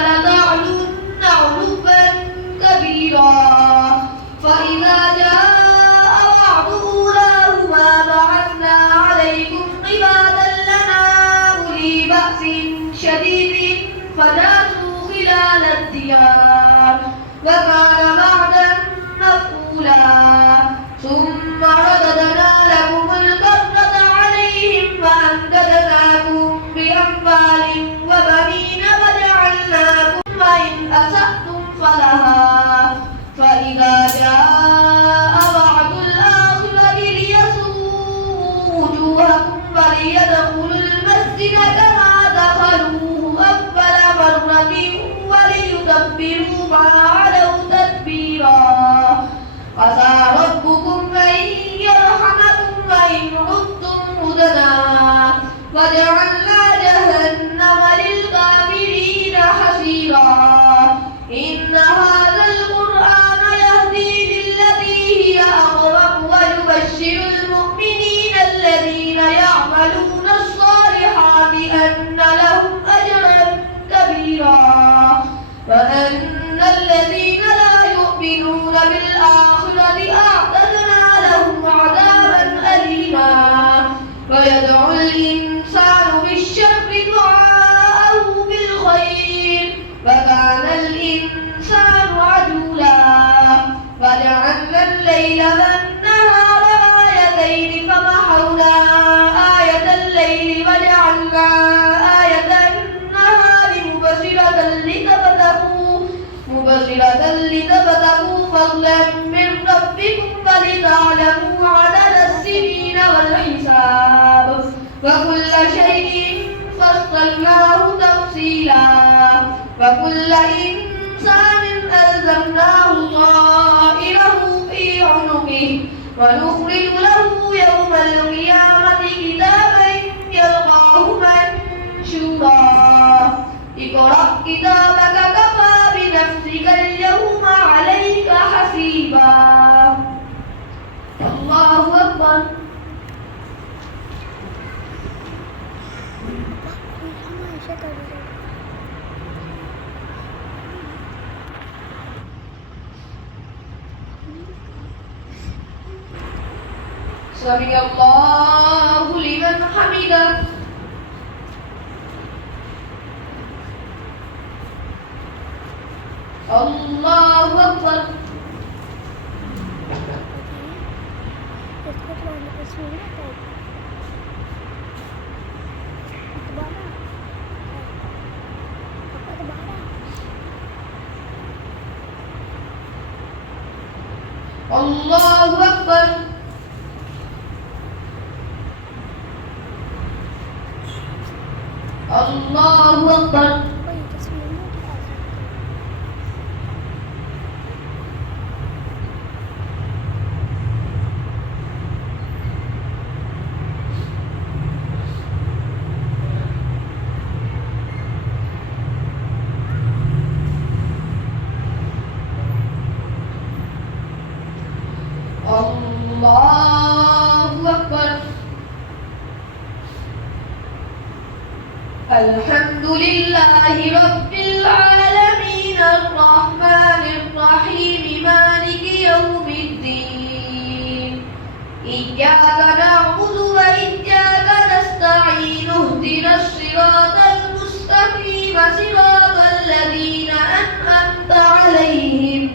لتعلن علوا كبيرا فإذا جاء وعد أولاهما بعثنا عليكم عبادا لنا أولي بأس شديد فجاسوا خلال الديار وكان وعدا مفعولا ثم رددنا لكم الكرة عليهم وأمددناكم بأموال وبنين وجعلناكم وإن أسأتم فلها فإذا جاء وعد الآخرة ليسوءوا وجوهكم وليدخلوا المسجد كما دخلوه أول مرة وليتبروا ما علوا تتبيرا عسى ربكم أن يرحمكم وإن عدتم عدنا وجعلنا جهنم للكافرين حصيرا إن هذا القرآن يهدي للتي هي أقوم ويبشر المؤمنين الذين يعملون الصالحات أن لهم أجرا كبيرا وأن الذين لا يؤمنون بالآخرة أعتدنا لهم عذابا أليما ويدعو الإنسان بالشر دعاءه بالخير وكان الإنسان عجولا وجعلنا الليل والنهار آيتين فمحونا آية الليل وجعلنا آية النهار مبصرة لتبتغوا فضلا من ربكم ولتعلموا عدد السنين والحساب وكل شيء فصلناه تفصيلا وكل إنسان ألزمناه طائره في عنقه ونخرج له يوم القيامة كتابا يلقاه منشورا اقرأ كتابك كفى بنفسك اليوم عليك حسيبا الله أكبر سمع الله لمن حمده الله أكبر الله أكبر الله أكبر الله أكبر الحمد لله رب العالمين الرحمن الرحيم مالك يوم الدين إياك نعبد وإياك نستعين اهدنا الصراط المستقيم صراط الذين أنعمت عليهم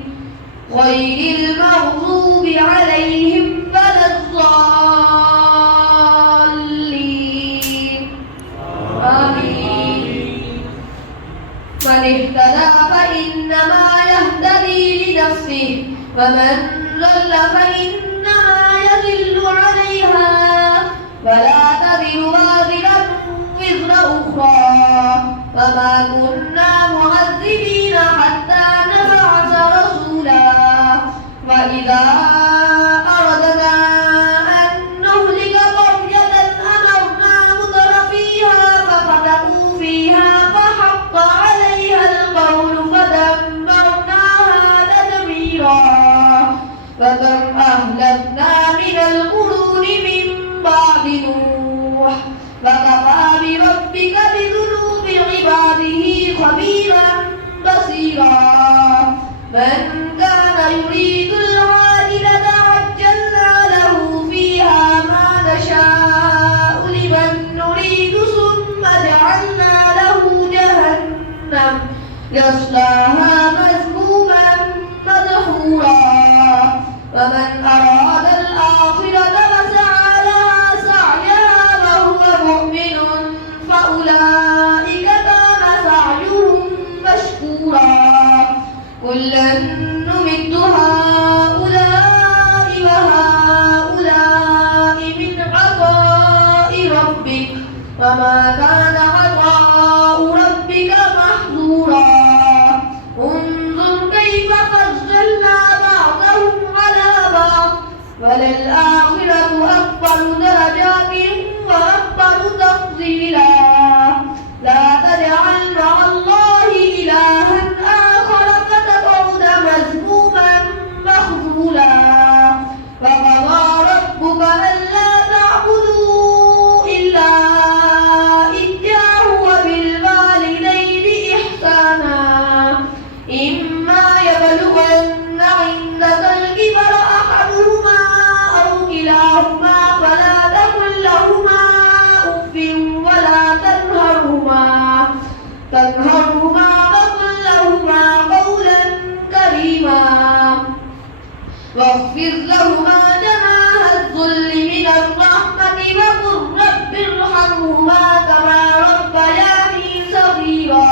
غير المغضوب عليهم ولا الضالين آمين من اهتدى فإنما يهتدي لنفسه ومن ضل فإنما يضل عليها ولا تزر وازرة وزر أخرى وما كنا معذبين حتى نبعث رسولا وإذا أردنا أن نهلك قرية أمرنا مترفيها ففتقوا فيها فحق عليها القول فدمرناها تدميرا فكم أهلكنا من القرون من بعد نوح وكفى بربك بذنوب عباده خبيرا ومن كان يريد العاجلة عجلنا له فيها ما نشاء لمن نريد ثم جعلنا له جهنم يصلاها مذموما مدحورا ومن أراد الآخرة وسعى لها سعيها وهو مؤمن فأولئك كان سعيهم مشكورا كلا نمد هؤلاء وهؤلاء من عطاء ربك وما كان عطاء ربك محظورا انظر كيف فضلنا بعضهم على بعض وللآخرة أكبر درجات وأكبر تفضيلا لا تجعل مع الله إلها آخر فتقعد مذموما مخذولا وقضى ربك ألا تعبدوا إلا إياه وبالوالدين إحسانا إما يبلغن عندك الكبر أحدهما أو كلاهما فلا تقل لهما أف ولا تنهرهما وقل لهما قولا كريما واخفض لهما جناح الذل من الرحمة وقل رب ارحمهما كما ربياني صغيرا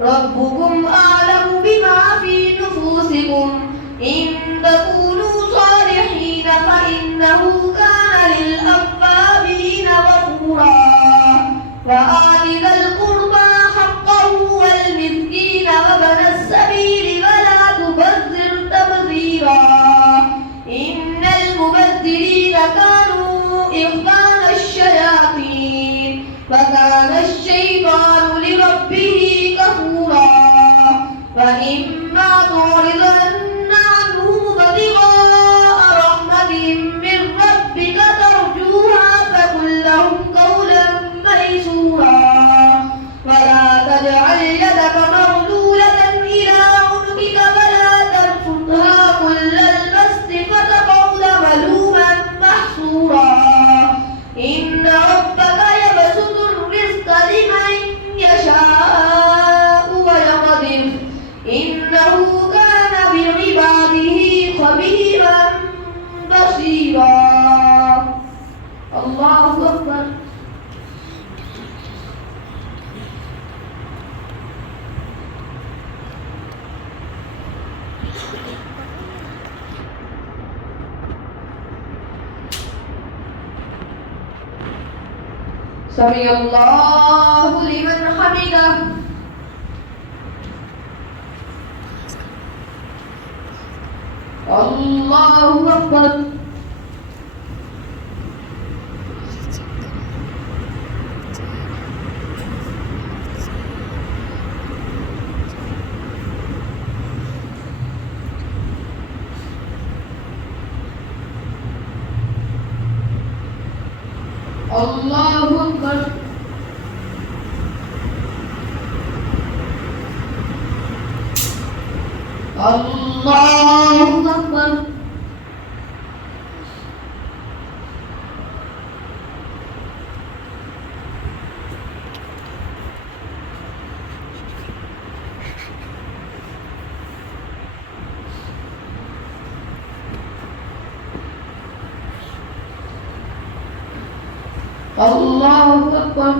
ربكم أعلم بما في نفوسكم إن تكونوا صالحين فإنه كان للأوابين غفورا وآت ذا القربى حقه والمسكين وابن السبيل ولا تبذر تبذيرا إن المبذرين كانوا إخوان الشياطين وكان الشيطان لربه كفورا فإما تعرضن عنهم ابتغاء رحمة من ربك ترجوها فقل لهم قولا ميسورا ولا تجعل يدك مغلولة إلى عنقك ولا تبسطها كل البسط فتقعد ملوما محسورا إن ربك يبسط الرزق لمن يشاء ويقدر إنه كان بعباده خبيرا بصيرا الله أكبر سمع الله لمن حمده الله أكبر الله أكبر الله أكبر الله أكبر